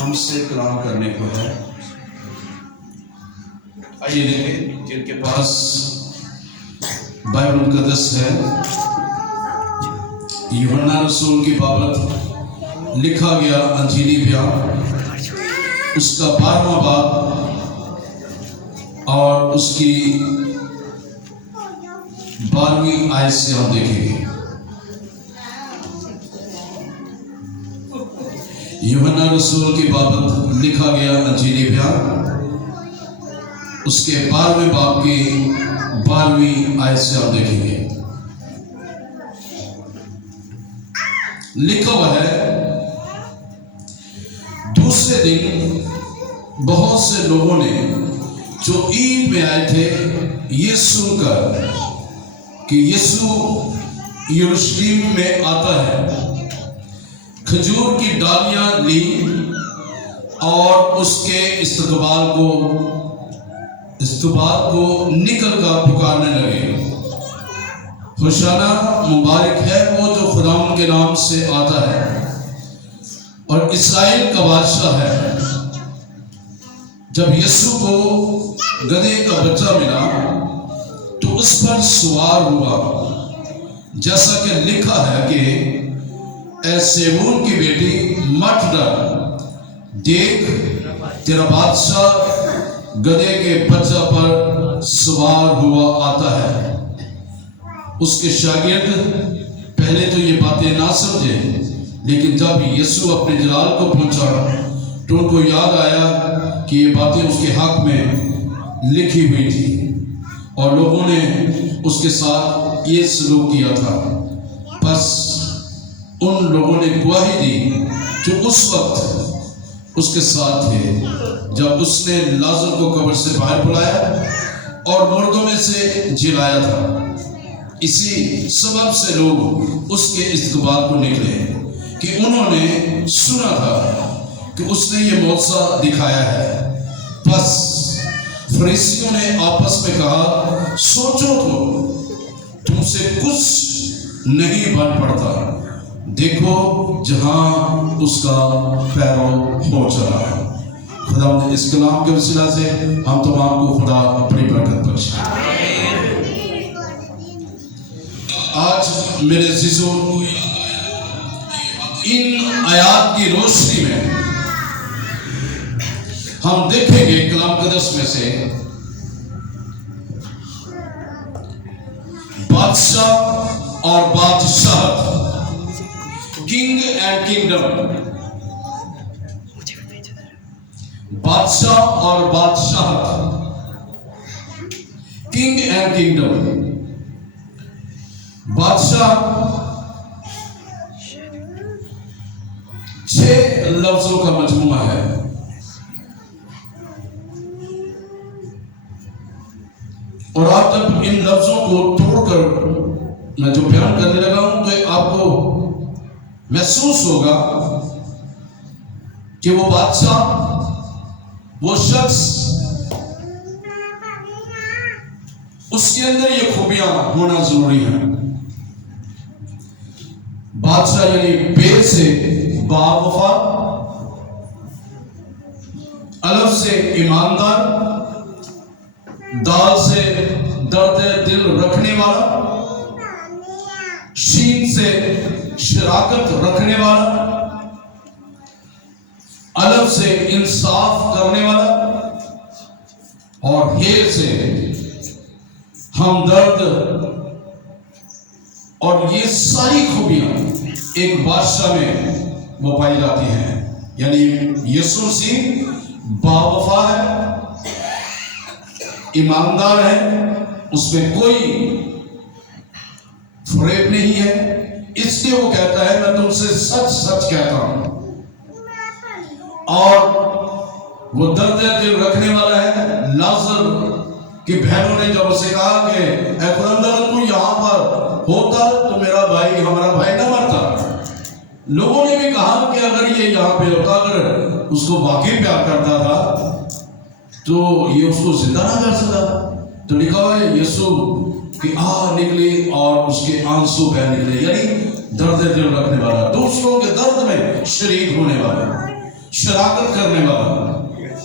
ہم سے کلام کرنے کو ہے۔ آئیے دیکھیں جن کے پاس بائبل مقدس ہے، یوحنا رسول کی بابت لکھا گیا انجیلی بیان، اس کا 12واں باب اور اس کی 12ویں آیت سے ہم دیکھیں گے۔ یوحنا رسول کی بابت لکھا گیا انجیلی بیان، اس کے 12ویں باب کی 12ویں آیت سے ہم دیکھیں گے۔ لکھا ہوا ہے، دوسرے دن بہت سے لوگوں نے جو عید میں آئے تھے یہ سن کر کہ یسوع یروشلم میں آتا ہے، کھجور کی ڈالیاں لی اور اس کے استقبال کو نکل کر پکارنے لگے، ہوشیانہ مبارک ہے وہ جو خداوند کے نام سے آتا ہے، اور اسرائیل کا بادشاہ ہے۔ جب یسوع کو گدھے کا بچہ ملا تو اس پر سوار ہوا، جیسا کہ لکھا ہے کہ اے سیبون کی بیٹی مت ڈر، دیکھ تیرا بادشاہ گدھے کے بچہ پر سوار ہوا آتا ہے۔ اس کے شاگرد پہلے تو یہ باتیں نہ سمجھے، لیکن جب یسوع اپنے جلال کو پہنچا تو ان کو یاد آیا کہ یہ باتیں اس کے حق میں لکھی ہوئی تھی، اور لوگوں نے اس کے ساتھ یہ سلوک کیا تھا۔ بس ان لوگوں نے گواہی دی جو اس وقت اس کے ساتھ تھے، جب اس نے لازر کو قبر سے باہر بلایا اور مردوں میں سے جلایا تھا۔ اسی سبب سے لوگ اس کے استقبال کو نکلے کہ انہوں نے سنا تھا کہ اس نے یہ معجزہ دکھایا ہے۔ بس فریسیوں نے آپس میں کہا، سوچو تو تم سے کچھ نہیں بن پڑتا، دیکھو جہاں اس کا پیرو ہو چلا ہے۔ خدا اس کلام کے وسیلہ سے ہم تمام کو خدا اپنی برکت بخشے۔ آج میرے عزیزوں، ان آیات کی روشنی میں ہم دیکھیں گے کلام مقدس میں سے بادشاہ اور بادشاہت، کنگ اینڈ کنگڈم، بادشاہ اور بادشاہت، کنگ اینڈ کنگڈم۔ بادشاہ 6 لفظوں کا مجموعہ ہے، اور آپ جب ان لفظوں کو توڑ کر میں جو بیان کرنے لگا ہوں تو آپ کو محسوس ہوگا کہ وہ بادشاہ، وہ شخص، اس کے اندر یہ خوبیاں ہونا ضروری ہیں۔ بادشاہ یعنی بے سے باوفا، الف سے ایماندار، دال سے درد دل رکھنے والا، شین سے شراکت رکھنے والا، الف سے انصاف کرنے والا، اور ہیر سے ہمدرد، اور یہ ساری خوبیاں ایک بادشاہ میں وہ پائی جاتی ہیں۔ یعنی یسوع مسیح باوفا ہے، ایماندار ہے، اس میں کوئی فریب نہیں ہے، اس لیے وہ کہتا ہے میں تم سے سچ سچ کہتا ہوں۔ اور وہ درد دل رکھنے والا ہے۔ لازر کی بہنوں نے جب اسے کہا کہ اے خداوند تو یہاں پر ہوتا تو میرا بھائی، ہمارا بھائی نہ مرتا، لوگوں نے بھی کہا کہ اگر یہ یہاں پہ ہوتا، اگر اس کو واقعی پیار کرتا تھا تو یہ اس کو زندہ نہ کر سکتا۔ تو لکھا ہوا ہے یسوع کی آہ نکلی اور اس کے آنسو بہ نکلے، یعنی درد دل رکھنے والا، دوسروں کے درد میں شریک ہونے والا۔ شراکت کرنے والا،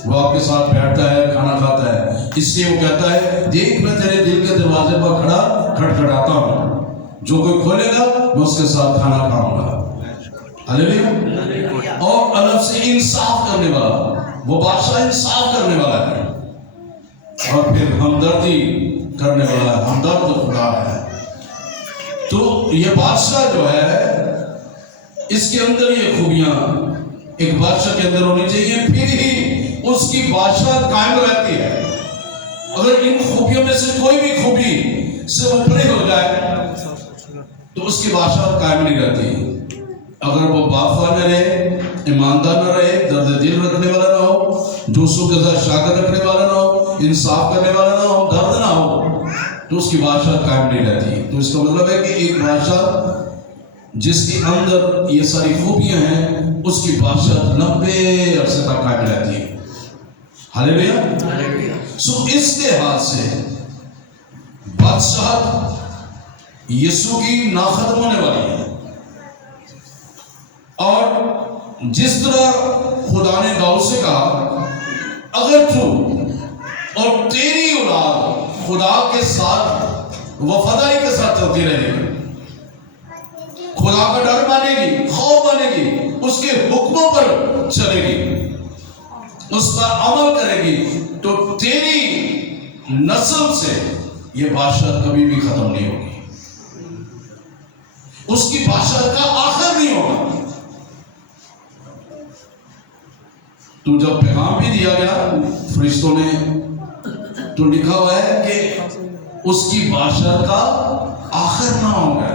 وہ آپ کے ساتھ بیٹھتا ہے، کھانا کھاتا ہے، اس لیے وہ کہتا ہے دیکھ میں تیرے دل کے دروازے پر کھڑا کھٹکھٹاتا ہوں، جو کوئی کھولے گا میں اس کے ساتھ کھانا کھاؤں گا۔ ہلیلویا۔ اور الگ سے انصاف کرنے والا، وہ بادشاہ انصاف کرنے والا ہے، اور پھر ہمدردی کرنے والا ہے، ہمدرد خدا ہے۔ تو یہ بادشاہ جو ہے اس کے اندر یہ خوبیاں ایک بادشاہ کے اندر ہونی چاہیے، پھر ہی اس کی بادشاہ قائم رہتی ہے۔ اگر ان خوبیوں میں سے کوئی بھی خوبی سے اوپر ہو جائے تو اس کی بادشاہ قائم نہیں رہتی۔ اگر وہ بافا نہ رہے، ایماندار نہ رہے، درد دل رکھنے والا نہ ہو، دوسروں کے ساتھ شراکت رکھنے والا نہ ہو، انصاف کرنے والا نہ ہو، درد نہ ہو، تو اس کی بادشاہ قائم نہیں رہتی۔ تو اس کا مطلب ہے کہ ایک بادشاہ جس کے اندر یہ ساری خوبیاں ہیں، اس کی بادشاہ لمبے عرصے تک قائم رہتی ہے۔ ہلیلویا۔ سو اس لحاظ سے بادشاہت یسوع کی ناختم ہونے والی ہے، اور جس طرح خدا نے داؤد سے کہا اگر تو اور تیری اولاد خدا کے ساتھ وفاداری کے ساتھ چلتی رہے گی، خدا کا ڈر مانے گی، خوف مانے گی، اس کے حکموں پر چلے گی، اس پر عمل کرے گی، تو تیری نسل سے یہ بادشاہت کبھی بھی ختم نہیں ہوگی، اس کی بادشاہت کا آخر نہیں ہوگا۔ تو جب پیغام بھی دیا گیا فرشتوں نے، تو لکھا ہوا ہے کہ اس کی بادشاہت کا آخر نہ ہوگا۔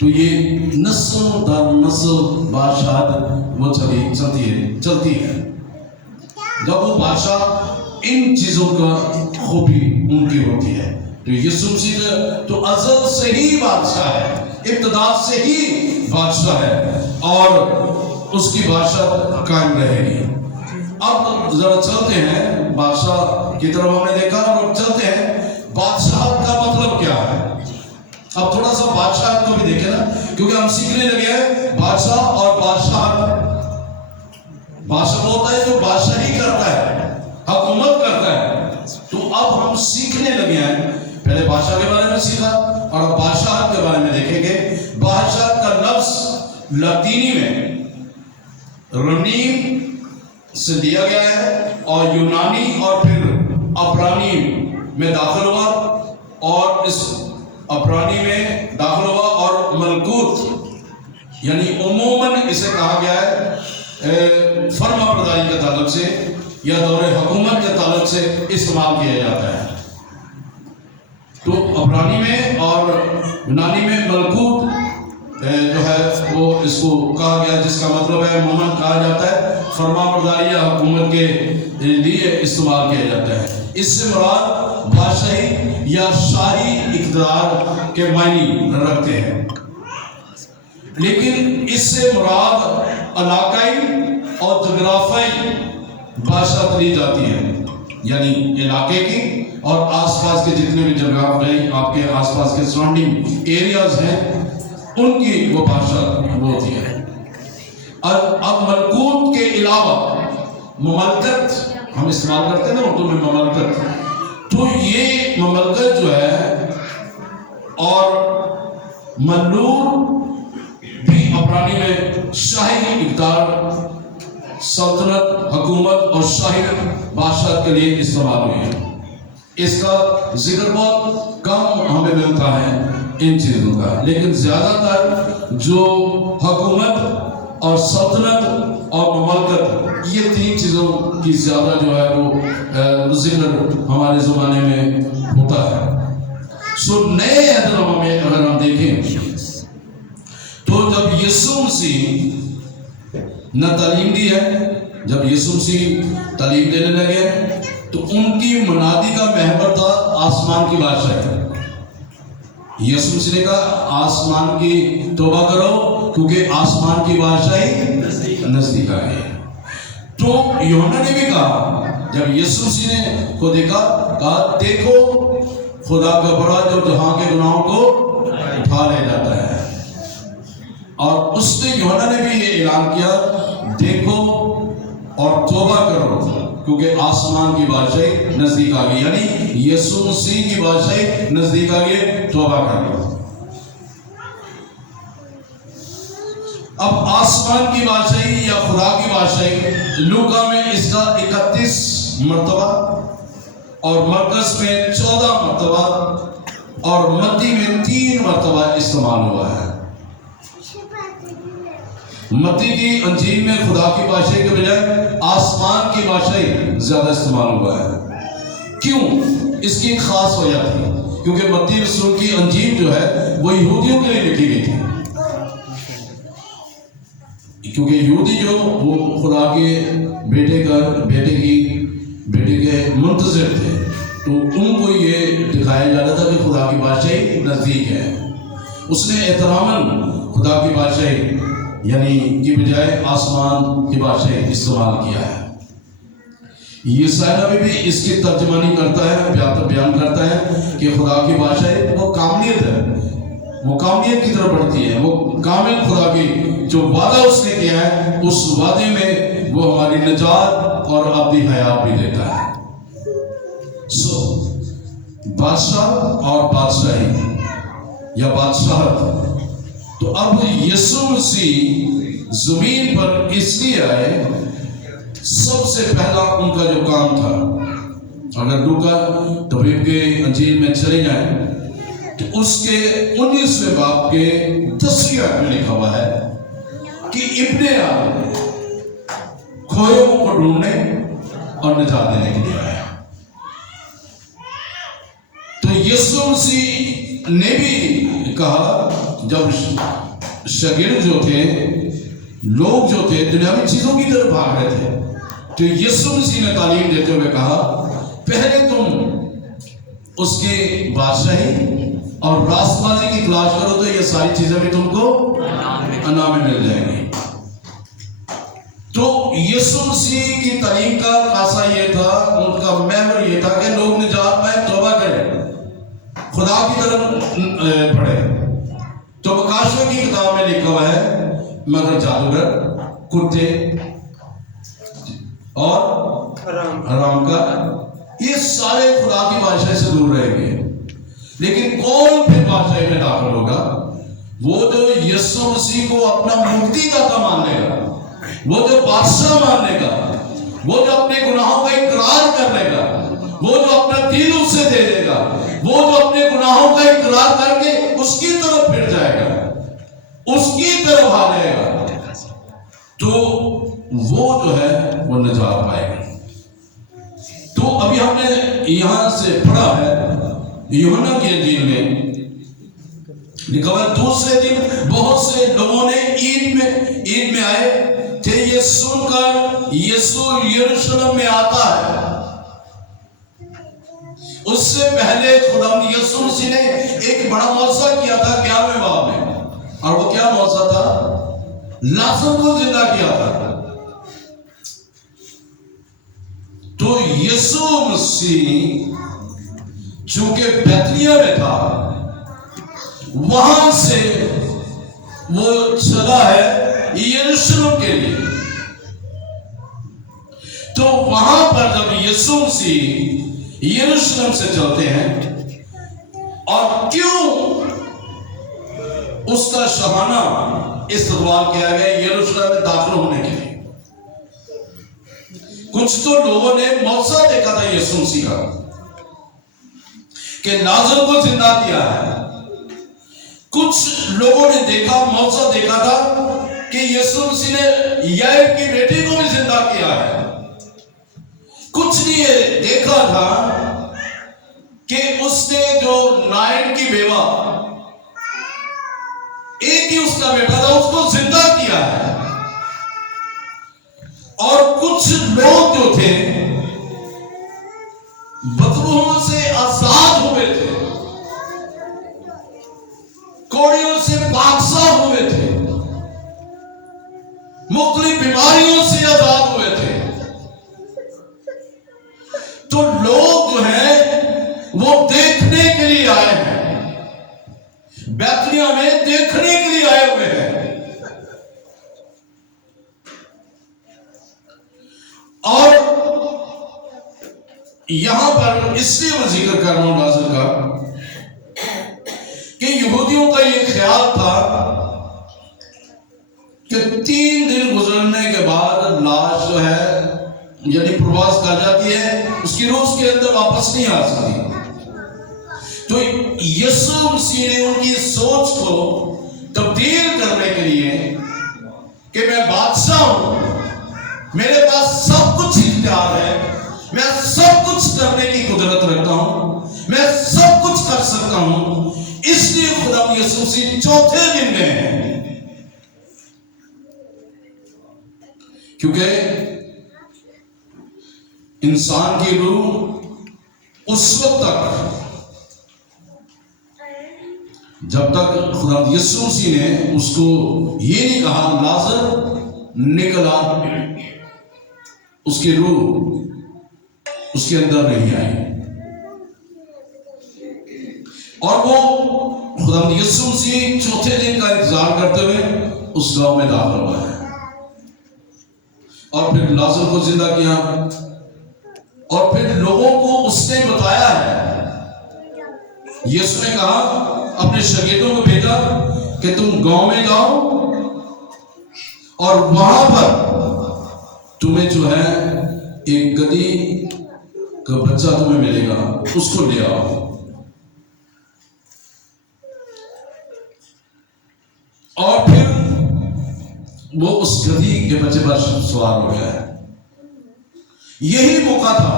تو یہ نسل در نسل بادشاہت وہ چلتی ہے۔ جب وہ بادشاہ ان چیزوں کا خوبی ان کی ہوتی ہے، تو یسوع مسیح تو ازل سے ہی بادشاہ ہے، ابتدا سے ہی بادشاہ ہے، اور اس کی بادشاہ قائم رہے گی۔ اب ذرا چلتے ہیں بادشاہ کی طرف، ہم نے دیکھا، اور چلتے ہیں بادشاہت کا مطلب کیا ہے۔ اب تھوڑا سا بادشاہت کو بھی دیکھیں نا، کیونکہ ہم سیکھنے لگے ہیں بادشاہ اور بادشاہت۔ بادشاہ ہوتا ہے جو بادشاہی کرتا ہے، حکومت کرتا ہے۔ تو اب ہم سیکھنے لگے ہیں، پہلے بادشاہ کے بارے میں سیکھا، اور اب بادشاہت کے بارے میں دیکھیں گے۔ بادشاہت کا لفظ لاطینی میں رنیم سے لیا گیا ہے، اور یونانی اور پھر عبرانی میں داخل ہوا، اور اس عبرانی میں داخل ہوا، اور ملکوت یعنی عموماً اسے کہا گیا ہے فرما برداری کے تعلق سے یا دور حکومت کے تعلق سے استعمال کیا جاتا ہے۔ تو عبرانی میں اور یونانی میں ملکوت جو ہے وہ اس کو کہا گیا، جس کا مطلب ہے عموماً کہا جاتا ہے فرما برداری یا حکومت کے لیے استعمال کیا جاتا ہے۔ اس سے مراد بادشاہی یا شاہی اقتدار کے معنی رکھتے ہیں، لیکن اس سے مراد علاقائی اور جغرافیائی بادشاہت لی جاتی ہے، یعنی علاقے کی اور آس پاس کے جتنے بھی جگہ آپ کے آس پاس کے سراؤنڈنگ ایریاز ہیں، ان کی وہ بادشاہت وہ ہوتی ہے۔ اب ملکوت کے علاوہ مملکت ہم استعمال کرتے ہیں نا اردو میں، مملکت، تو یہ مملکت جو ہے اور ملور بھی عبرانی میں شاہی اقتدار، سلطنت، حکومت اور شاہی بادشاہت کے لیے استعمال ہوئی ہے۔ اس کا ذکر بہت کم ہمیں ملتا ہے ان چیزوں کا، لیکن زیادہ تر جو حکومت اور سلطنت اور مملکت، یہ تین چیزوں کی زیادہ جو ہے وہ ذکر ہمارے زمانے میں ہوتا ہے۔ سو نئے عہد نامہ میں اگر ہم دیکھیں تو جب یسوع مسیح نے تعلیم دی ہے، جب یسوع مسیح تعلیم دینے لگے تو ان کی منادی کا محور تھا آسمان کی بادشاہی۔ یسوع مسیح نے کہا آسمان کی توبہ کرو کیونکہ آسمان کی بادشاہی نزدیک آ گئی۔ تو یوحنا نے بھی کہا، جب یسوع مسیح نے کو دیکھا، کہا دیکھو خدا کا بڑا جو جہاں کے گناہوں کو اٹھا لے جاتا ہے۔ اور اس نے یوحنا نے بھی یہ اعلان کیا، دیکھو اور توبہ کرو کیونکہ آسمان کی بادشاہی نزدیک آ گئی، یعنی یسوع مسیح کی بادشاہی نزدیک آ گئی، توبہ کرو۔ اب آسمان کی بادشاہی یا خدا کی بادشاہی لوکا میں اس کا 31 مرتبہ اور مرکز میں 14 مرتبہ اور متی میں 3 مرتبہ استعمال ہوا ہے۔ متی کی انجیل میں خدا کی بادشاہی کے بجائے آسمان کی بادشاہی زیادہ استعمال ہوا ہے۔ کیوں؟ اس کی ایک خاص وجہ تھی، کیونکہ متی رسول کی انجیل جو ہے وہ یہودیوں کے لیے لکھی گئی تھی، کیونکہ یہودی جو وہ خدا کے بیٹے کے منتظر تھے، تو ان کو یہ دکھایا جاتا تھا کہ خدا کی بادشاہی نزدیک ہے۔ اس نے احتراماً خدا کی بادشاہی یعنی کی بجائے آسمان کی بادشاہی استعمال کیا ہے۔ یسایا نبی بھی اس کی ترجمانی کرتا ہے، بیان کرتا ہے کہ خدا کی بادشاہی وہ کاملیت ہے، وہ کاملیت کی طرف بڑھتی ہے، وہ کامل خدا کی جو وعدہ اس نے کیا ہے اس وعدے میں وہ ہماری نجات اور ابدی حیات بھی دیتا ہے۔ بادشاہ اور بادشاہی یا بادشاہت، تو اب یسوع مسیح زمین پر اس لیے آئے، سب سے پہلا ان کا جو کام تھا، اگر لوکا طبیب کے انجیل میں چلے جائیں تو اس کے 19ویں باب کے 10ویں آیت میں لکھا ہوا ہے کہ ابن آدم کھوئے کو ڈھونڈنے اور نجات دینے کے لیے آیا۔ تو یسوع مسیح نے بھی کہا، جب شاگرد جو تھے، لوگ جو تھے دنیاوی چیزوں کی طرف بھاگ رہے تھے، تو یسوع مسیح نے تعلیم دیتے ہوئے کہا، پہلے تم اس کی بادشاہی اور راست بازی کی تلاش کرو تو یہ ساری چیزیں بھی تم کو انعام میں مل جائیں گی۔ تو یسوع مسیح کی تعلیم کا خاصہ یہ تھا، ان کا محور یہ تھا کہ لوگ نجات پائیں، توبہ کریں، خدا کی طرف پڑھیں۔ تو مکاشفہ کی کتاب میں لکھا ہوا ہے، مگر جادوگر، کتے اور حرام کا یہ سارے خدا کی بادشاہی سے دور رہیں گے، لیکن کون پھر بادشاہی میں داخل ہوگا؟ وہ جو یسوع مسیح کو اپنا مکتی داتا ماننے گا، وہ جو بادشاہ ماننے گا، وہ جو اپنے گناہوں کا اقرار کرنے گا، وہ جو اپنا دل اس سے دے دے گا، وہ جو اپنے گناہوں کا اقرار کر کے اس کی طرف پھر جائے گا، اس کی طرف آ جائے گا، تو وہ جو ہے وہ نجات پائے گا۔ تو ابھی ہم نے یہاں سے پڑھا ہے یوحنا کی انجیل میں لکھا ہوا ہے، دوسرے دن بہت سے لوگوں نے عید میں آئے تھے، یہ سن کر یسوع یروشلم میں آتا ہے۔ اس سے پہلے خدا یسوع مسیح نے ایک بڑا معجزہ کیا تھا 11ویں باب میں، اور وہ کیا معجزہ تھا؟ لازر کو زندہ کیا تھا۔ تو یسوع مسیح چونکہ بیتلیہم میں تھا، وہاں سے وہ چلا ہے یروشلم کے لیے۔ تو وہاں پر جب یسوع مسیح یروشلم سے چلتے ہیں، اور کیوں اس کا شاہانہ استقبال کیا گیا یروشلم میں داخل ہونے کے لیے؟ کچھ تو لوگوں نے معجزہ دیکھا تھا یسوع مسیح کا کہ لازر کو زندہ کیا ہے، کچھ لوگوں نے دیکھا، معجزہ دیکھا تھا کہ یسوع مسیح نے یائر کی بیٹی کو بھی زندہ کیا ہے، کچھ نے یہ دیکھا تھا کہ اس نے جو نائن کی بیوہ، ایک ہی اس کا بیٹا تھا، اس کو زندہ کیا ہے، اور کچھ لوگ جو تھے بدبوؤں سے آزاد ہوئے تھے، کوڑیوں سے پاکصاف ہوئے تھے، مختلف بیماریوں سے آزاد ہوئے تھے۔ تو لوگ جو ہیں وہ دیکھنے کے لیے آئے ہیں، بیتلیہم میں دیکھنے کے لیے آئے ہوئے ہیں یہاں پر اس لیے میں ذکر کر رہا ہوں ناظر کا کہ یہودیوں کا یہ خیال تھا کہ 3 دن گزرنے کے بعد لاش جو ہے یعنی پرواز کر جاتی ہے، اس کی روح اس کے اندر واپس نہیں آ سکتی۔ تو یسوع مسیح نے ان کی سوچ کو تبدیل کرنے کے لیے کہ میں بادشاہ ہوں، میرے پاس سب کچھ اختیار ہے، میں سب کچھ کرنے کی قدرت رکھتا ہوں، میں سب کچھ کر سکتا ہوں، اس لیے خدا یسوع مسیح 4تھے دن گئے ہیں، کیونکہ انسان کی روح اس وقت تک جب تک خدا یسوع مسیح نے اس کو یہ نہیں کہا لازر نکلا، اس کی روح اس کے اندر نہیں آئی، اور وہ خدا یسوع مسیح 4تھے دن کا انتظار کرتے ہوئے اس گاؤں میں داخل ہوا ہے، اور پھر لازر کو زندہ کیا، اور پھر لوگوں کو اس نے بتایا ہے۔ یسوع نے کہا اپنے شاگردوں کو بھیجا کہ تم گاؤں میں جاؤ اور وہاں پر تمہیں جو ہے ایک گدھی کا بچہ تمہیں ملے گا، اس کو لے آؤ، اور پھر وہ اس گدھی کے بچے پر سوار ہو گیا ہے۔ یہی موقع تھا،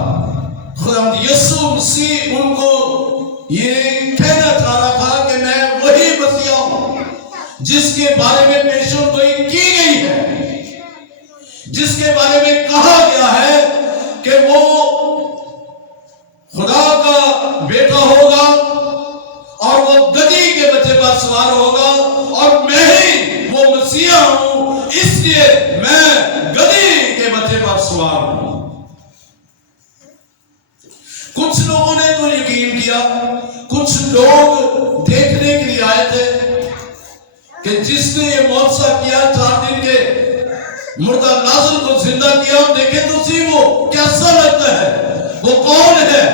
خدا یسوع مسیح ان کو یہ کہنا چاہ رہا تھا کہ میں وہی مسیح ہوں جس کے بارے میں پیشن گوئی کی گئی ہے، جس کے بارے میں کہا گیا ہے کہ وہ خدا کا بیٹا ہوگا اور وہ گدھی کے بچے پر سوار ہوگا، اور میں ہی وہ مسیح ہوں، اس لیے میں گدھی کے بچے پر سوار ہوں۔ کچھ لوگوں نے تو یقین کیا، کچھ لوگ دیکھنے کے لیے آئے تھے کہ جس نے یہ معجزہ کیا، 4 دن کے مردہ لازر کو زندہ کیا، دیکھیں تو سی وہ کیسا لگتا ہے، وہ کون ہے؟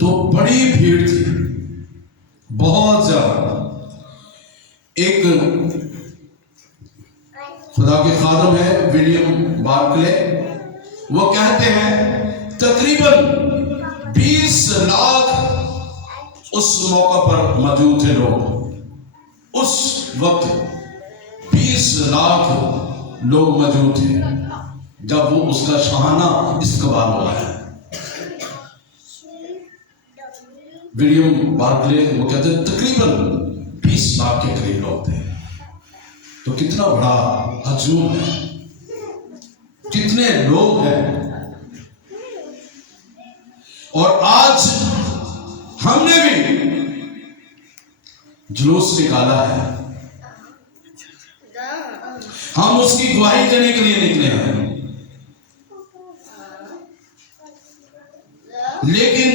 تو بڑی بھیڑ تھی، بہت زیادہ۔ ایک خدا کے خادم ہے ولیم بارکلے، وہ کہتے ہیں تقریباً 20 لاکھ اس موقع پر موجود تھے لوگ، اس وقت 20 لاکھ لوگ موجود تھے جب وہ اس کا شاہانہ استقبال ہوا ہے۔ ولیم بارکلے وہ کہتے ہیں تقریباً 20 لاکھ کے قریب لوگ تھے۔ تو کتنا بڑا ہجوم ہے، کتنے لوگ ہیں، اور آج ہم نے بھی جلوس نکالا ہے، ہم اس کی گواہی دینے کے لیے نکلے ہیں، لیکن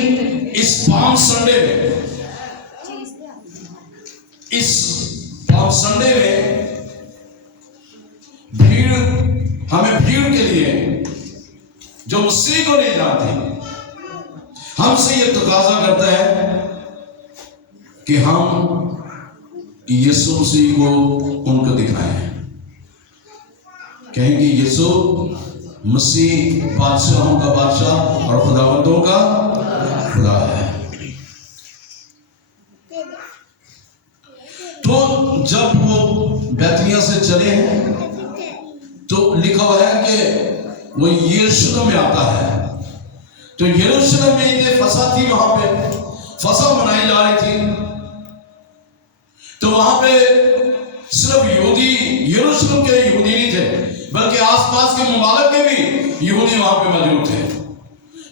اس پام سنڈے میں ہمیں بھیڑ کے لیے جو مسیح کو نہیں جانتی، ہم سے یہ تقاضا کرتا ہے کہ ہم یسوع مسیح کو ان کو دکھائیں، کہیں کہ یسوع مسیح بادشاہوں کا بادشاہ اور خداوندوں کا خدا ہے۔ تو جب وہ بیتنیہ سے چلے ہیں تو لکھا ہوا ہے کہ وہ یروشلم میں آتا ہے، تو یروشلم میں یہ فسح تھی، وہاں پہ فسح منائی جا رہی تھی، تو وہاں پہ صرف یہودی، یروشلم کے یہودی نہیں تھے بلکہ آس پاس کے ممالک کے بھی یہودی وہاں پہ موجود تھے۔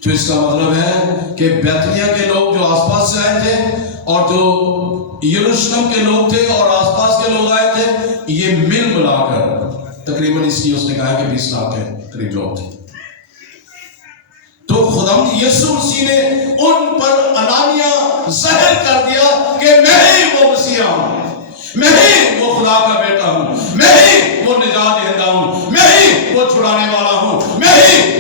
تو اس کا مطلب ہے کہ بیتنیہ کے لوگ جو آس پاس سے آئے تھے اور جو یروشلم کے لوگ تھے اور آس پاس کے لوگ آئے تھے، یہ مل ملا کر تقریباً اس لیے اس نے کہا کہ 20 لاکھ کے قریب لوگ تھے۔ تو خداوند یسوع مسیح نے ان پر علانیہ ظاہر کر دیا کہ میں ہی وہ مسیح ہوں، میں ہی وہ خدا کا بیٹا ہوں، میں ہی وہ نجات دہندہ ہوں، میں ہی وہ چھڑانے والا ہوں، میں ہی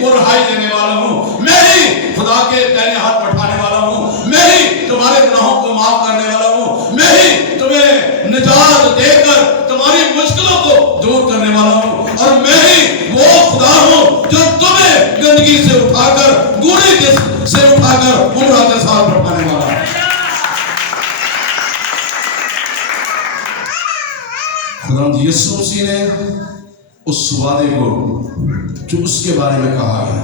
خداوند یسوع مسیح نے اس وعدے کو جو اس کے بارے میں کہا ہے،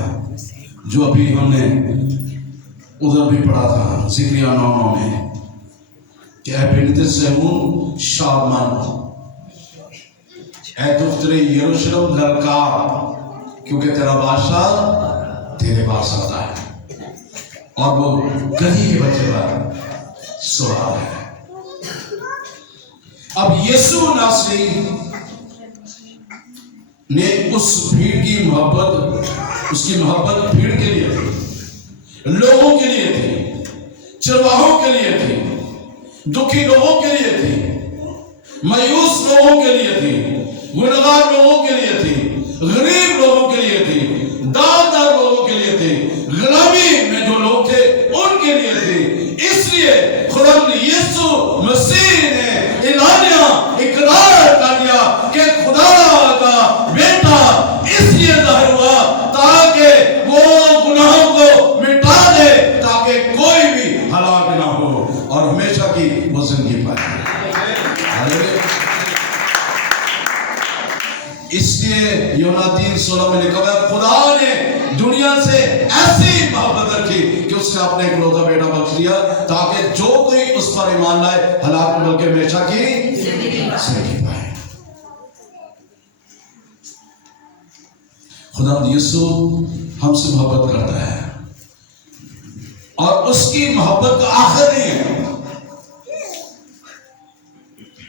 جو ابھی ہم نے ادھر بھی پڑھا تھا زکریا 9:9 میں کہ اے بنت صہیون شادمان اے دختر یروشلم للکار، کیونکہ تیرا بادشاہ تیرے پاس آتا ہے اور وہ گدھی کے بچے پر سوار ہے۔ اب یسوع ناصری نے اس بھیڑ کی محبت، اس کی محبت بھیڑ کے لیے تھی، لوگوں کے لیے تھی، چرواہوں کے لیے تھی، دکھی لوگوں کے لیے تھی، مایوس لوگوں کے لیے تھی، گنہگار لوگوں کے لیے تھی، غریب لوگوں کے لیے تھی، داغدار لوگوں کے لیے تھی، غلامی میں جو لوگ تھے ان کے لیے تھی۔ اس لیے خداوند یسوع مسیح نے اعلانیہ اقرار کر دیا کہ خدا کا بیٹا اس لیے ظاہر ہوا تاکہ وہ گناہوں کو مٹا دے، تاکہ کوئی بھی ہلاک نہ ہو اور ہمیشہ کی وہ زندگی پائے۔ اس لیے یوحنا 3:16 میں لکھا ہے خدا نے دنیا سے ایسی محبت رکھی کہ اس نے اپنے اکلوتا بیٹا بخش دیا تاکہ جو کوئی اس پر ایمان لائے ہلاک نہ بلکہ ہمیشہ کی زندگی پائے۔ خداوند یسوع ہم سے محبت کرتا ہے اور اس کی محبت کا آخر نہیں ہے،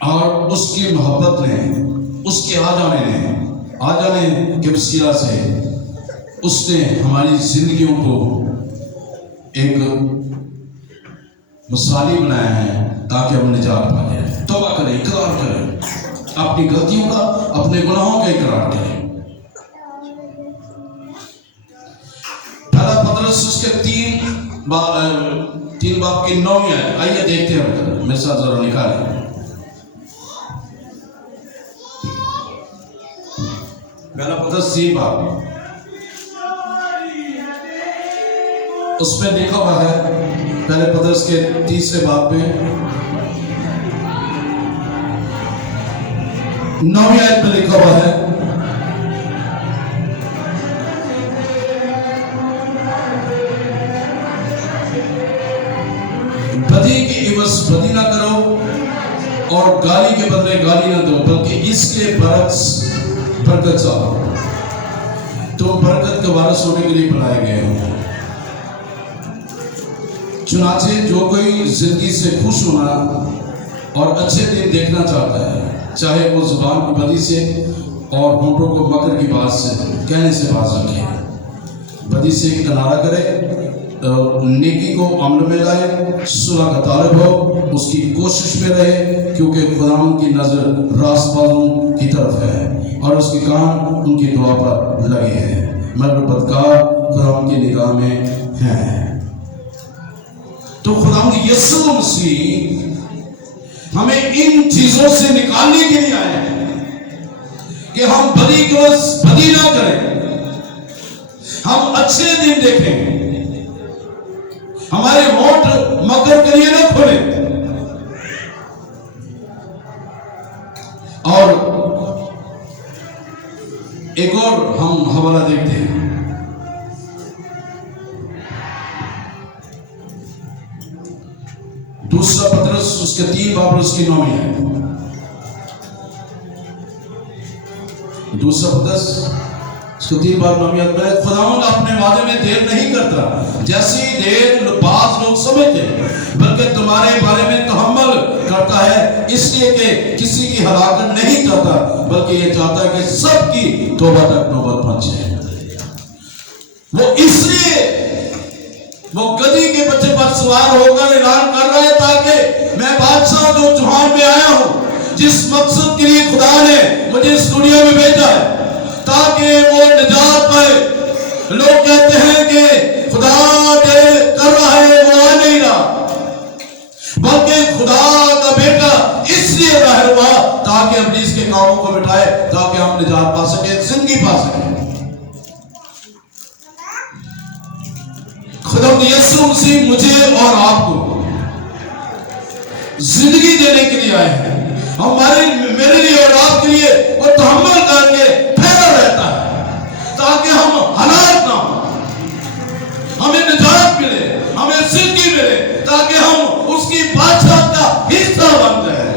اور اس کی محبت نے، اس کے آ جانے کے وسیلہ سے اس نے ہماری زندگیوں کو ایک مثالی بنایا ہے تاکہ ہم نجات پائیں۔ توبہ کریں، اقرار کریں اپنی غلطیوں کا، اپنے گناہوں کا اقرار کریں۔ پہلا پترس اس کے 3 باب کی 9 ہے، آئیے دیکھتے ہیں، میرے ساتھ ذرا نکالیں۔ پہلا پترس 3 باب، اس میں لکھا ہوا ہے پہلے پترس کے 3 باب میں 9 آیت میں لکھا ہوا ہے بدی کی عوض بدی نہ کرو اور گالی کے بدلے گالی نہ دو، بلکہ اس کے برعکس برکت چاہو۔ تم برکت کے وارث ہونے کے لیے بنائے گئے ہو۔ چنانچہ جو کوئی زندگی سے خوش ہونا اور اچھے دن دیکھنا چاہتا ہے، چاہے وہ زبان کی بدی سے اور ہونٹوں کو مکر کی بات سے کہنے سے باز رکھے، بدی سے کنارہ کرے، نیکی کو عمل میں لائے، صلح کا طالب ہو، اس کی کوشش میں رہے، کیونکہ خداوند کی نظر راست بازوں کی طرف ہے اور اس کے کان ان کی دعا پر لگے ہیں، مگر بدکار خداوند کی نگاہ میں ہیں۔ تو خداوند یسوع مسیح ہمیں ان چیزوں سے نکالنے کے لیے آئے ہیں کہ ہم بدی کو بدی نہ کریں، ہم اچھے دن دیکھیں، ہمارے ہونٹ مکر کے لیے نہ کھولیں۔ اور ایک اور ہم حوالہ دیکھتے ہیں، دوسرا پترس اس کے 3 باب اس کی 9 ہے۔ دوسرا پترس اس کے 3 باب 9 ہے، خداوند اپنے وعدے میں دیر نہیں کرتا جیسی دیر بعض لوگ سمجھتے ہیں، بلکہ تمہارے بارے میں تحمل کرتا ہے، اس لیے کہ کسی کی ہلاکت نہیں چاہتا بلکہ یہ چاہتا ہے کہ سب کی توبہ تک نوبت پہنچے۔ وہ اس لیے وہ گدھی کے بچے پر سوار ہو کر اعلان کر رہا ہے تاکہ میں بادشاہ جو جہان میں آیا ہوں، جس مقصد کے لیے خدا نے مجھے اس دنیا میں بھیجا ہے، تاکہ وہ نجات پائے۔ لوگ کہتے ہیں کہ خدا کر رہا ہے، وہ آ نہیں رہا، بلکہ خدا کا بیٹا اس لیے ظاہر ہوا تاکہ ابلیس کے کاموں کو مٹائے، تاکہ ہم نجات پا سکیں، زندگی پا سکیں۔ خداوند یسوع مسیح مجھے اور آپ کو زندگی دینے کے لیے آئے ہیں، ہمارے میرے لیے اور آپ کے لیے وہ تحمل کر کے ٹھہرا رہتا ہے تاکہ ہم ہلاک نہ ہوں، ہمیں نجات ملے، ہمیں زندگی ملے، تاکہ ہم اس کی بادشاہ کا حصہ بن جائیں،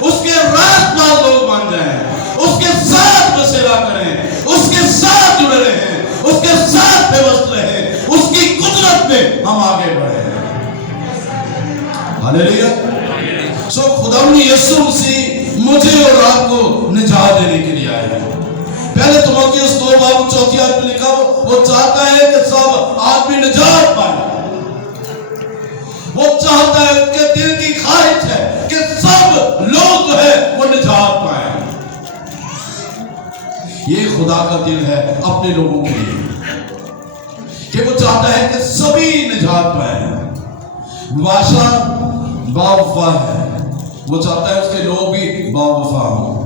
اس کے راست باز لوگ بن جائیں، اس کے ساتھ مسئلہ کریں، اس کے ساتھ جڑے رہیں، اس کے ساتھ پیوست رہیں، اس کی قدرت میں ہم آگے بڑھیں۔ ہاللیلویا۔ سو خدا یسوع مسیح مجھے اور آپ کو نجات دینے کے لیے آئے ہیں۔ پہلے تیموتھیوس 2:4 میں لکھا وہ چاہتا ہے کہ سب آدمی نجات پائے، وہ چاہتا ہے، کہ دل کی خواہش ہے کہ سب لوگ جو ہے وہ نجات پائیں۔ یہ خدا کا دل ہے اپنے لوگوں کے لیے کہ وہ چاہتا ہے کہ سبھی نجات پائیں۔ بادشاہ باوفا ہے، وہ چاہتا ہے اس کے لوگ بھی باوفا ہوں۔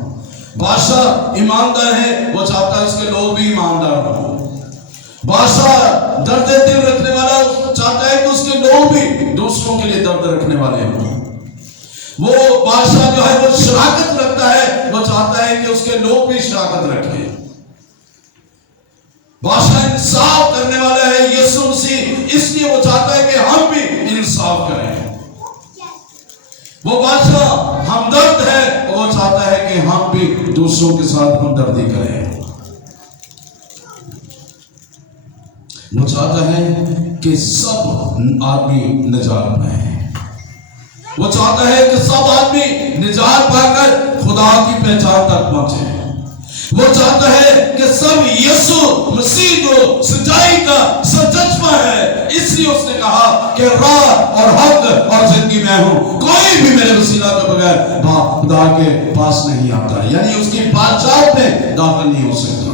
بادشاہ ایماندار ہے، وہ چاہتا ہے اس کے لوگ بھی ایماندار ہوں۔ بادشاہ درد دل رکھنے والا چاہتا ہے کہ اس کے لوگ بھی دوسروں کے لیے درد رکھنے والے ہوں۔ وہ بادشاہ جو ہے وہ شراکت رکھتا ہے، وہ چاہتا ہے کہ اس کے لوگ بھی شراکت رکھیں۔ بادشاہ انصاف کرنے والا ہے یسوع مسیح، اس لیے وہ چاہتا ہے کہ ہم بھی انصاف کریں۔ وہ بادشاہ ہمدرد ہے، وہ چاہتا ہے کہ ہم بھی دوسروں کے ساتھ ہمدردی کریں۔ وہ چاہتا ہے کہ سب آدمی نجات پائیں، وہ چاہتا ہے کہ سب آدمی نجات پا کر خدا کی پہچان تک پہنچے۔ وہ چاہتا ہے کہ سب یسوع مسیح جو سچائی کا سرچشمہ ہے، اس لیے اس نے کہا کہ راہ اور حق اور زندگی میں ہوں، کوئی بھی میرے وسیلہ کے بغیر خدا کے پاس نہیں آتا، یعنی اس کی بادشاہت میں داخل نہیں ہو سکتا۔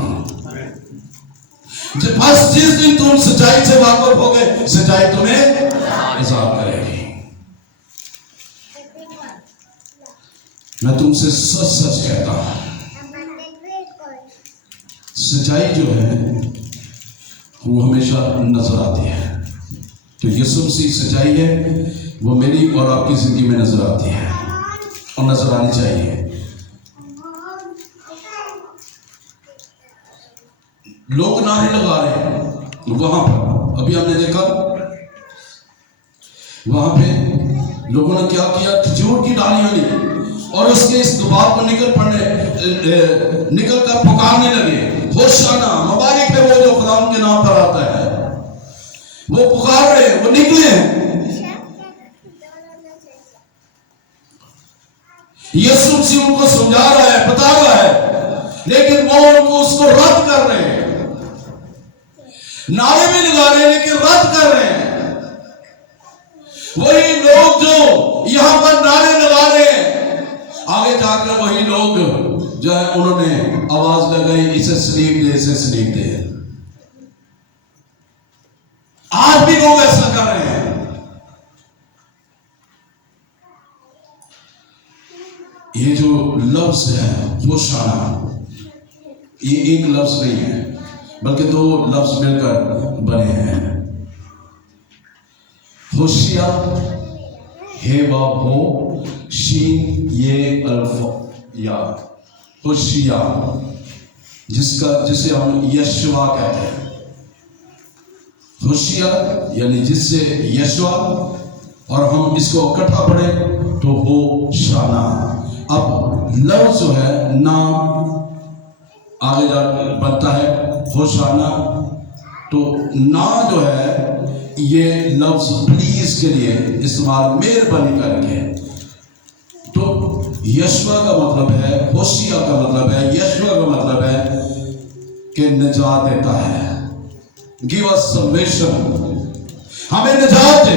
بس جس دن تم سچائی سے واقف ہو گئے، سچائی تمہیں عذاب کرے گی۔ میں تم سے سچ سچ کہتا ہوں، سچائی جو ہے وہ ہمیشہ نظر آتی ہے۔ تو یسوع مسیح سچائی ہے، وہ میری اور آپ کی زندگی میں نظر آتی ہے اور نظر آنی چاہیے۔ لوگ نعرے لگا رہے ہیں وہاں پر، ابھی ہم نے دیکھا وہاں پہ لوگوں نے کیا کیا، کھجور کی ڈالیاں لی اور اس کے اس دباؤ کو نکل کر پکارنے لگے، ہوشانہ، مبارک ہے وہ جو خدا ان کے نام پر آتا ہے۔ وہ پکار رہے، وہ نکلے ہیں۔ یسوع مسیح ان کو سمجھا رہا ہے، بتا رہا ہے، لیکن وہ ان کو اس کو رد کر رہے ہیں۔ نعرے بھی لگا رہے ہیں لیکن رد کر رہے ہیں۔ وہی لوگ جو یہاں پر نعرے لگا رہے ہیں، آگے جا کر وہی لوگ جو ہے انہوں نے آواز لگائی، اسے سلیب دے، اسے سلیب دے۔ آج بھی لوگ ایسا کر رہے ہیں۔ یہ جو لفظ ہے ہوشانہ، یہ ایک لفظ نہیں ہے بلکہ دو لفظ مل کر بنے ہیں۔ ہوشیا ہے ہو شین یہ الف یا ہوشیا، جسے ہم یشوا کہتے ہیں۔ ہوشیا یعنی جس سے یشوا، اور ہم اس کو اکٹھا پڑھیں تو ہو شانہ۔ اب لفظ جو ہے نام آگے جا کر بنتا ہے ہوشانہ، تو نا جو ہے یہ لفظ پلیز کے لیے استعمال، مہربانی کر کے۔ تو یشوا کا مطلب ہے، ہوشیا کا مطلب ہے، یشوا کا مطلب ہے کہ نجات دیتا ہے۔ Give us salvation، ہمیں نجات دے،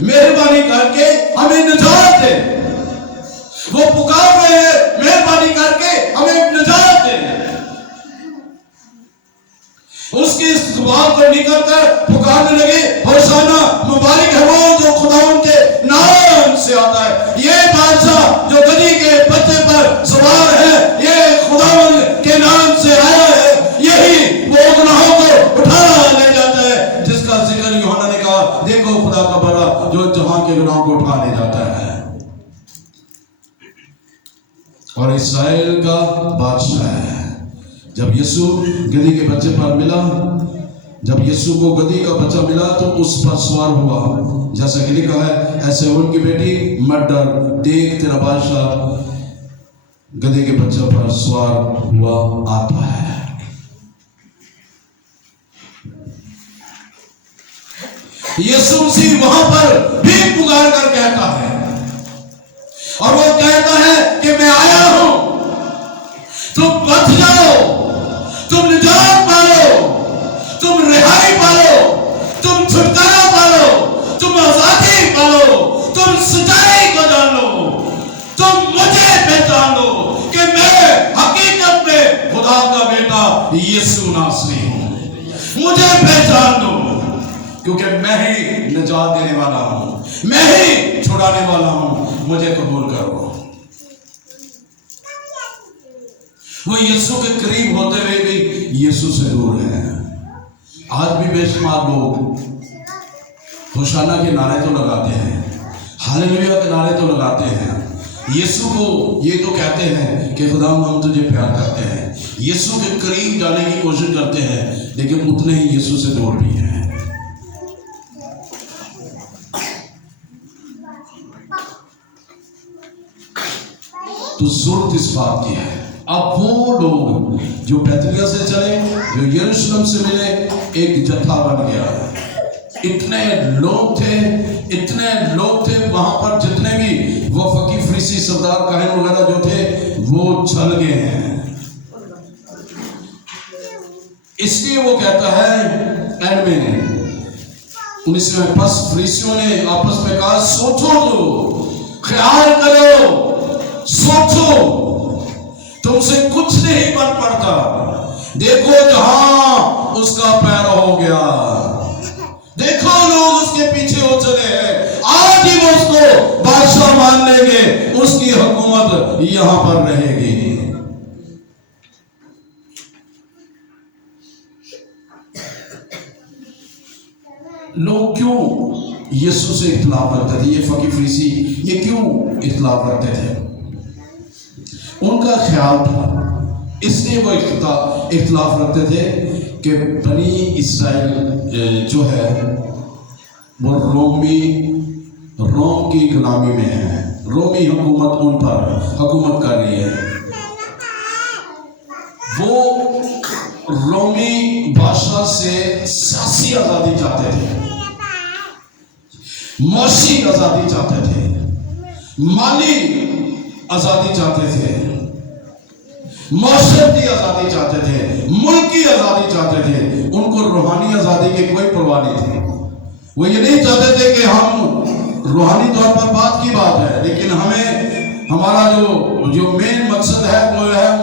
مہربانی کر کے ہمیں نجات دے۔ وہ پکار رہے ہیں، مہربانی کر کے ہمیں نجات دے۔ اس کے استقبال پر نکل کر پکارنے لگے، ہوشانہ، مبارک ہے وہ جو خدا ان کے نام سے آتا ہے۔ یہ بادشاہ جو گدھی کے بچے پر سوار ہے، یہ خدا کے نام سے آیا ہے۔ یہی وہ گناہوں کو اٹھا لے جاتا ہے جس کا ذکر یوحنا نے کہا، دیکھو خدا کا بڑا جو جہاں کے گناہوں کو اٹھا لے جاتا ہے۔ اور اسرائیل کا بادشاہ ہے۔ جب یسوع گدھی کے بچے پر ملا، جب یسوع کو گدھی کا بچہ ملا تو اس پر سوار ہوا، جیسا کہ لکھا ہے ایسے ان کی بیٹی مت ڈر، دیکھ تیرا بادشاہ گدھے کے بچے پر سوار ہوا آتا ہے۔ یسوع مسیح وہاں پر بھی پکار کر کہتا ہے، اور وہ کہتا ہے کہ میں آیا ہوں، تم بچ جاؤ، تم نجات پالو، تم رہائی پالو، تم چھٹکارا پالو، تم آزادی پالو، تم سچائی کو جان لو، تم مجھے پہچان لو کہ میں حقیقت میں خدا کا بیٹا یسوع ناصری ہوں۔ مجھے پہچان لو کیونکہ میں ہی نجات دینے والا ہوں، میں ہی چھڑانے والا ہوں، مجھے قبول کرو۔ وہ یسوع کے قریب ہوتے ہوئے بھی یسوع سے دور ہے۔ آج بھی بے شمار لوگ ہوشانہ کے نعرے تو لگاتے ہیں، ہاللویا کے نعرے تو لگاتے ہیں، یسوع کو یہ تو کہتے ہیں کہ خدا ہم تجھے پیار کرتے ہیں، یسوع کے قریب جانے کی کوشش کرتے ہیں، لیکن اتنے ہی یسوع سے دور بھی ہیں۔ تو ضرورت اس بات کی ہے، اب وہ لوگ جو بیتلیہ سے چلے، جو یروشلم سے ملے، ایک جتھا بن گیا۔ اتنے لوگ تھے وہاں پر، جتنے بھی وہ فقیہ فریسی سردار کاہن وغیرہ جو تھے وہ چل گئے ہیں۔ اس لیے وہ کہتا ہے اینڈ میں 19 میں، پس فریسیوں نے آپس میں کہا سوچو، تو خیال کرو، سوچو، تم سے کچھ نہیں بن پڑتا، دیکھو جہاں اس کا پیرا ہو گیا، دیکھو لوگ اس کے پیچھے ہو چلے ہیں، آج ہی وہ اس کو بادشاہ مان لیں گے، اس کی حکومت یہاں پر رہے گی۔ لوگ کیوں یسوع سے اختلاف رکھتے تھے؟ یہ فقیہ فریسی یہ کیوں اختلاف رکھتے تھے؟ ان کا خیال تھا، اس لیے وہ اختلاف رکھتے تھے کہ بنی اسرائیل جو ہے وہ روم کی غلامی میں ہے، رومی حکومت ان پر حکومت کر رہی ہے۔ وہ رومی بادشاہ سے سیاسی آزادی چاہتے تھے، معاشی آزادی چاہتے تھے، مالی آزادی چاہتے تھے، معاشرتی آزادی چاہتے تھے، ملکی آزادی چاہتے تھے۔ ان کو روحانی آزادی کی کوئی پرواہ نہیں تھی۔ وہ یہ نہیں چاہتے تھے کہ ہم روحانی طور پر بات کی بات ہے، لیکن ہمارا جو مین مقصد ہے وہ ہے ہم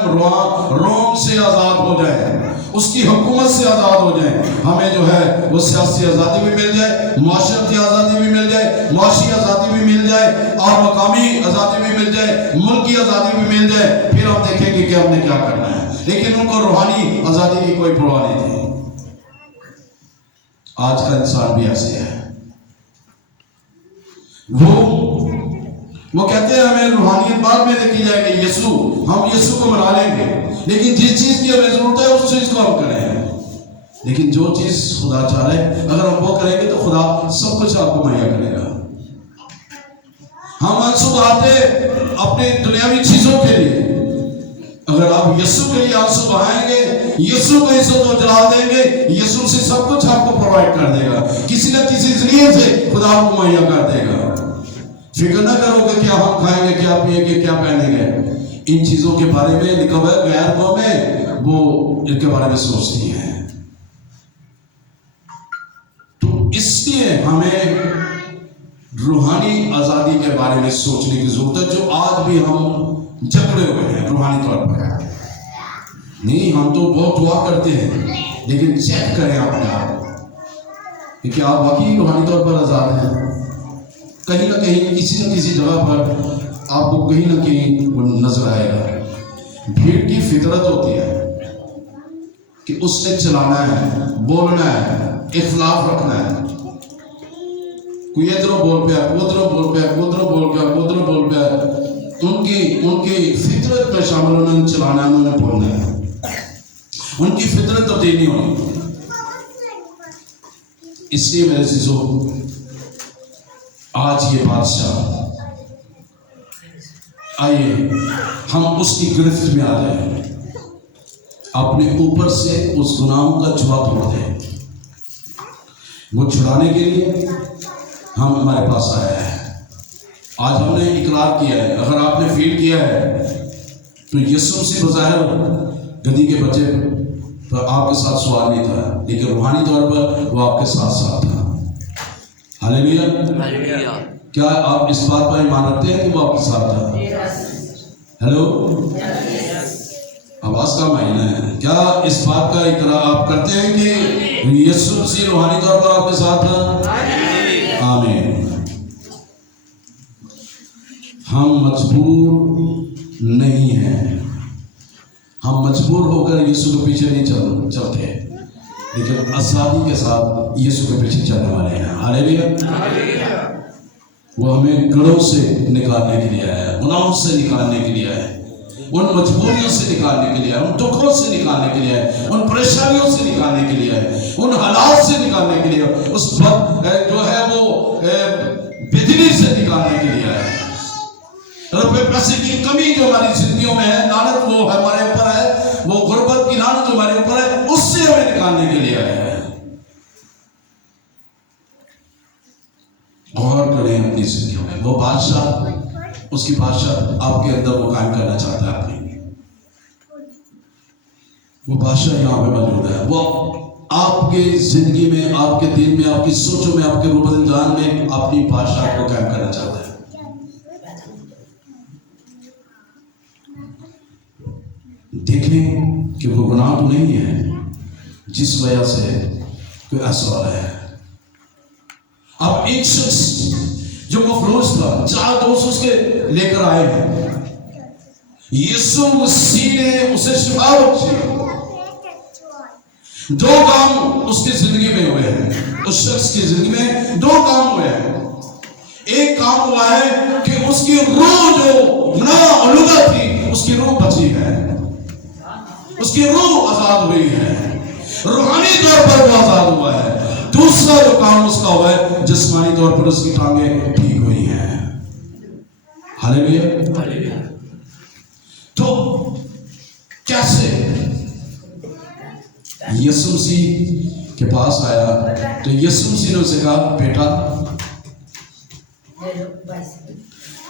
روم سے آزاد ہو جائیں، اس کی حکومت سے آزاد ہو جائیں، ہمیں جو ہے وہ سیاسی آزادی بھی مل جائے، معاشرتی آزادی بھی مل جائے، معاشی آزادی بھی مل جائے، اور مقامی آزادی بھی مل جائے، ملکی آزادی بھی مل جائے، پھر ہم دیکھیں گے کہ ہم نے کیا کرنا ہے۔ لیکن ان کو روحانی آزادی کی کوئی پرواہ نہیں تھی۔ آج کا انسان بھی ایسے ہے، وہ کہتے ہیں ہمیں روحانیت بعد میں دیکھی جائے گی، ہم یسوع کو منا لیں گے، لیکن جس چیز کی ہمیں ضرورت ہے اس چیز کو ہم کریں۔ لیکن جو چیز خدا چاہ رہے اگر ہم وہ کریں گے تو خدا سب کچھ آپ کو مہیا کرے گا۔ ہم آنسو بہاتے اپنے دنیاوی چیزوں کے لیے، اگر آپ یسوع کے لیے آنسو بہائیں گے، یسوع کو عزت و جلال دیں گے، یسوع سے سب کچھ آپ کو پرووائڈ کر دے گا، کسی نہ کسی ذریعے سے خدا آپ کو مہیا کر دے گا۔ فکر نہ کرو کہ کیا ہم کھائیں گے، کیا پیئیں گے، کیا پہنیں گے۔ ان چیزوں کے بارے میں لکھا ہوا ہے، غیر قومیں وہ ان کے بارے میں سوچتی ہیں۔ تو اس لیے ہمیں روحانی آزادی کے بارے میں سوچنے کی ضرورت ہے، جو آج بھی ہم جکڑے ہوئے ہیں روحانی طور پر۔ نہیں، ہم تو بہت دعا کرتے ہیں، لیکن چیک کریں اپنے آپ کہ آپ واقعی روحانی طور پر آزاد ہیں۔ کہیں نہ کہیں کسی نہ کسی جگہ پر آپ کو کہیں نہ کہیں وہ نظر آئے گا۔ بھیڑ کی فطرت ہوتی ہے کہ اس سے چلانا ہے، بولنا ہے، اختلاف رکھنا ہے۔ کوئی ادھر بول پیا، ادھر بول پیا، ادھر بول پیا، ادھر بول پیا، ان کی فطرت میں شامل ہونا، چلانا، انہوں نے بولنا ہے، ان کی فطرت تبدیل نہیں ہونی۔ اس لیے میرے عزیزو، آج یہ بادشاہ، آئیے ہم اس کی گرفت میں آ جائیں، اپنے اوپر سے اس گناہوں کا جوا توڑ دیں۔ وہ چھڑانے کے لیے ہم ہمارے پاس آیا ہے۔ آج ہم نے اقرار کیا ہے، اگر آپ نے فیل کیا ہے تو یسوع مسیح بظاہر گدھی کے بچے پر آپ کے ساتھ سوار نہیں تھا، لیکن روحانی طور پر وہ آپ کے ساتھ ساتھ تھا۔ ہاللیلویہ! کیا آپ اس بات پر ایمان رکھتے ہیں کہ وہ آپ کے ساتھ تھا؟ ہیلو، آواز کا معنی ہے، کیا اس بات کا اقرار آپ کرتے ہیں کہ یسوع مسیح روحانی طور پر آپ کے ساتھ تھا؟ آمین۔ ہم مجبور نہیں ہیں، ہم مجبور ہو کر یسوع کے پیچھے نہیں چلتے، لیکن آزادی کے ساتھ یسوع کے پیچھے چلنے والے ہیں۔ ہاللیلویہ! وہ ہمیں گڑھوں سے نکالنے کے لیے آیا ہے، گناہوں سے نکالنے کے لیے آیا ہے، ان مجبوریوں سے نکالنے کے لیے آیا ہے، ان دکھوں سے نکالنے کے لیے آیا ہے، ان پریشانیوں سے نکالنے کے لیے آیا ہے، ان حالات سے نکالنے کے لیے، اس جو ہے وہ بدلی سے نکالنے کے لیے آیا ہے۔ روپے پیسے کی کمی جو ہماری زندگیوں میں ہے، لعنت وہ ہمارے اوپر ہے، وہ غربت کی لعنت جو ہمارے اوپر ہے، اس سے ہمیں نکالنے کے لیے آیا ہے۔ غور کریں اپنی زندگیوں میں، وہ بادشاہ، اس کی بادشاہ آپ کے اندر وہ قائم کرنا چاہتا ہے اپنی، وہ بادشاہ یہاں پہ موجود ہے، وہ آپ کے زندگی میں، آپ کے دل میں، آپ کی سوچوں میں، آپ کے روح بدن میں اپنی بادشاہ کو قائم کرنا چاہتا ہے۔ دیکھیں کہ وہ گناہ تو نہیں ہے جس وجہ سے کوئی ایسا ہو رہا ہے۔ اب ایک شخص جو مفلوج تھا، 4 دوست اس کے لے کر آئے ہیں، یسوع مسیح نے اسے شفا بخشی۔ 2 کام اس کی زندگی میں ہوئے ہیں، اس شخص کی زندگی میں 2 کام ہوئے ہیں۔ ایک کام ہوا ہے کہ اس کی روح جو گناہ آلودہ تھی، اس کی روح بچی ہے، اس کی روح آزاد ہوئی ہے، روحانی طور پر وہ آزاد ہوا ہے۔ دوسرا جو کام اس کا ہوا ہے، جسمانی طور پر اس کی ٹانگیں ٹھیک ہوئی ہیں۔ ہاللیلویہ! تو کیسے یسوع مسیح کے پاس آیا تو یسوع مسیح نے اسے کہا، بیٹا،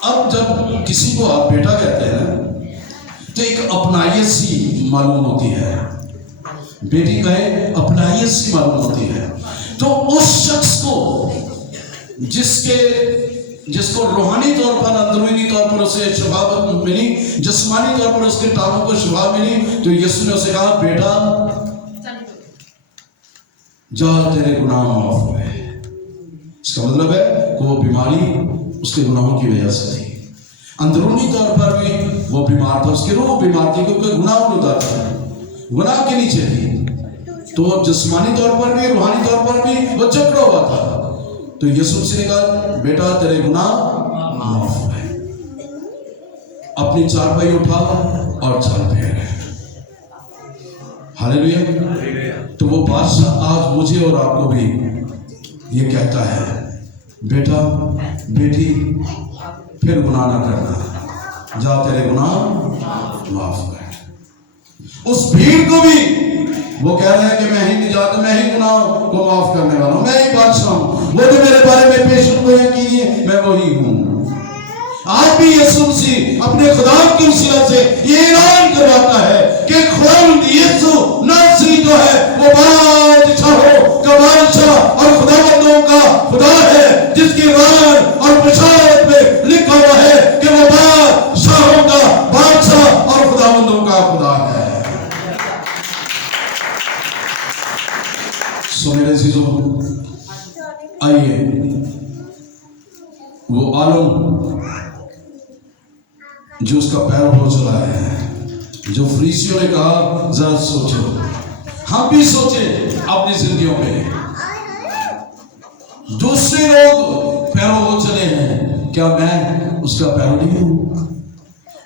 اب جب کسی کو آپ بیٹا کہتے ہیں تو ایک اپنائیت سی معلوم ہوتی ہے، بیٹی کہے اپنائیت سی معلوم ہوتی ہے۔ تو اس شخص کو جس کو روحانی طور پر، اندرونی طور پر اسے شفا ملی، جسمانی طور پر اس کے ٹانگوں کو شفا ملی، تو یسوع نے اسے کہا، بیٹا جا، تیرے گناہ معاف ہوئے۔ اس کا مطلب ہے کہ وہ بیماری اس کے گناہوں کی وجہ سے تھی، اندرونی طور پر بھی وہ بیمار تھا، اس کی روح بیمار تھی کیونکہ گناہ آلودہ تھا، گناہ کے نیچے تھی، تو جسمانی طور پر بھی، روحانی طور پر بھی وہ جکڑا ہوا تھا۔ تو یسوع مسیح نے کہا، بیٹا تیرے گناہ معاف ہوئے، اپنی چارپائی اٹھا اور چل پھر۔ ہاللیلویہ! تو وہ بادشاہ آج مجھے اور آپ کو بھی یہ کہتا ہے، بیٹا، بیٹی، پھر گناہ نہ کرنا، جا، تیرے گناہ معاف ہوئے۔ اس بھیڑ کو بھی وہ کہہ رہے ہیں کہ میں ہی نجات، میں ہی گناہ کو معاف کرنے والا ہوں، میں ہی بادشاہ ہوں، وہ جو میرے بارے میں پیشن گوئی کی ہے، میں وہی ہوں۔ آج بھی یسوع مسیح اپنے خدا کی وسیلہ سے یہ اعلان کرواتا ہے کہ خداوند یسوع ناصری جو ہے وہ بادشاہوں کا بادشاہ اور خداوندوں کا خدا ہے، جس کی رات اور بشارت میں لکھا ہوا ہے کہ وہ بادشاہوں کا بادشاہ اور خداوندوں کا خدا ہے۔ سو میرے عزیزوں، آئیے وہ عالم جو اس کا پیر ہو چلا ہے، جو فریسیوں نے کہا ذرا سوچو، ہم بھی سوچیں اپنی زندگیوں میں، دوسرے لوگ پیرو ہو چلے ہیں، کیا میں اس کا پیرو نہیں ہوں؟